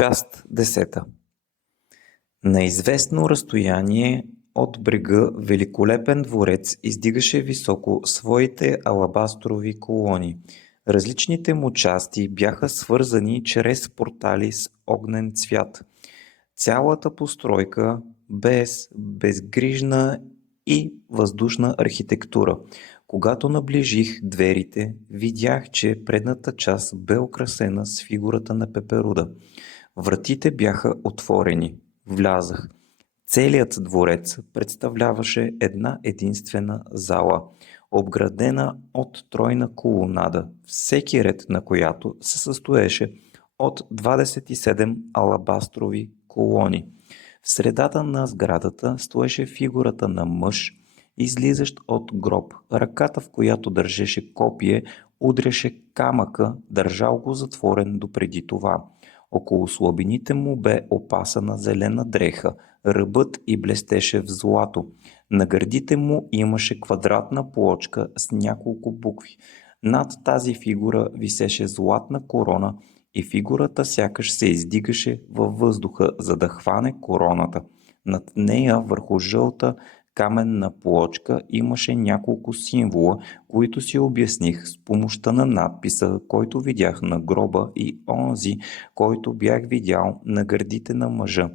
Част 10. На известно разстояние от брега великолепен дворец издигаше високо своите алабастрови колони. Различните му части бяха свързани чрез портали с огнен цвят. Цялата постройка без безгрижна и въздушна архитектура. Когато наближих дверите, видях, че предната част бе украсена с фигурата на Пеперуда. Вратите бяха отворени. Влязах. Целият дворец представляваше една единствена зала, обградена от тройна колонада, всеки ред на която се състоеше от 27 алабастрови колони. В средата на сградата стоеше фигурата на мъж, излизащ от гроб. Ръката, в която държеше копие, удряше камъка, държал го затворен допреди това. Около слабините му бе опасана зелена дреха, ръбът и блестеше в злато. На гърдите му имаше квадратна плочка с няколко букви. Над тази фигура висеше златна корона и фигурата сякаш се издигаше във въздуха, за да хване короната. Над нея върху жълта каменна плочка имаше няколко символа, които си обясних с помощта на надписа, който видях на гроба и онзи, който бях видял на гърдите на мъжа.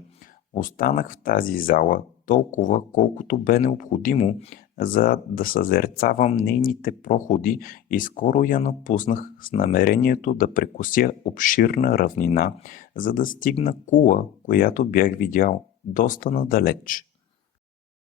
Останах в тази зала толкова, колкото бе необходимо, за да съзерцавам нейните проходи и скоро я напуснах с намерението да прекося обширна равнина, за да стигна кула, която бях видял доста надалеч.